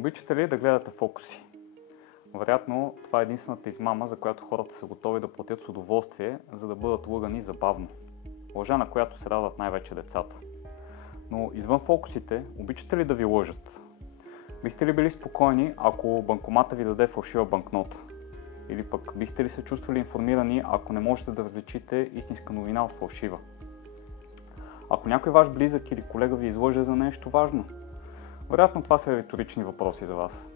Обичате ли да гледате фокуси? Вероятно, това е единствената измама, за която хората са готови да платят с удоволствие, за да бъдат лъгани забавно. Лъжа, на която се радват най-вече децата. Но извън фокусите, обичате ли да ви лъжат? Бихте ли били спокойни, ако банкомата ви даде фалшива банкнота? Или пък бихте ли се чувствали информирани, ако не можете да различите истинска новина от фалшива? Ако някой ваш близък или колега ви излъже за нещо важно? Вероятно това са риторични въпроси за вас.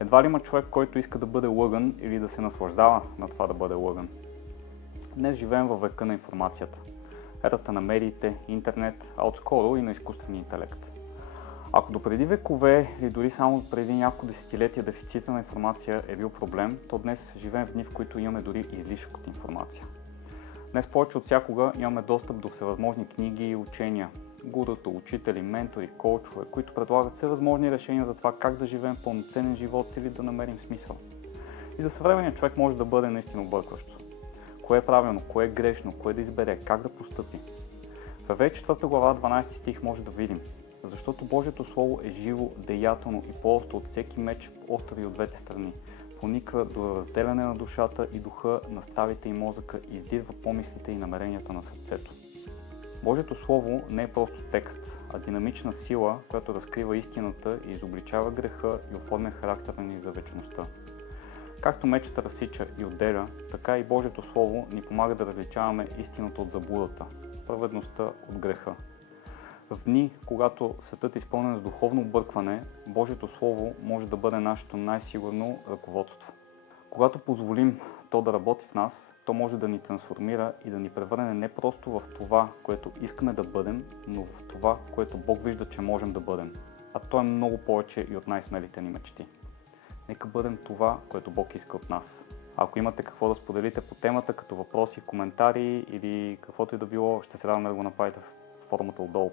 Едва ли има човек, който иска да бъде лъган или да се наслаждава на това да бъде лъган. Днес живеем във века на информацията. Ерата на медиите, интернет, а отскоро и на изкуствения интелект. Ако допреди векове или дори само преди няколко десетилетия дефицита на информация е бил проблем, то днес живеем в дни, в които имаме дори излишък от информация. Днес повече от всякога имаме достъп до всевъзможни книги и учения, гурута, учители, ментори, коучове, които предлагат всевъзможни решения за това как да живеем пълноценен живот или да намерим смисъл. И за съвременния човек може да бъде наистина объркващо. Кое е правилно, кое е грешно, кое да избере, как да постъпи. В Евреи 4 глава 12 стих може да видим: защото Божието Слово е живо, деятелно и по-остро от всеки меч, остър и от двете страни. Прониква до разделяне на душата и духа, на ставите и мозъка, издирва помислите и намеренията на сърцето. Божието Слово не е просто текст, а динамична сила, която разкрива истината и изобличава греха и оформя характера ни за вечността. Както мечът разсича и отделя, така и Божието Слово ни помага да различаваме истината от заблудата, праведността от греха. В дни, когато светът е изпълнен с духовно объркване, Божието Слово може да бъде нашето най-сигурно ръководство. Когато позволим то да работи в нас, то може да ни трансформира и да ни превърне не просто в това, което искаме да бъдем, но в това, което Бог вижда, че можем да бъдем. А то е много повече и от най-смелите ни мечти. Нека бъдем това, което Бог иска от нас. Ако имате какво да споделите по темата, като въпроси, коментари или каквото и да било, ще се радваме да го направите в формата отдолу.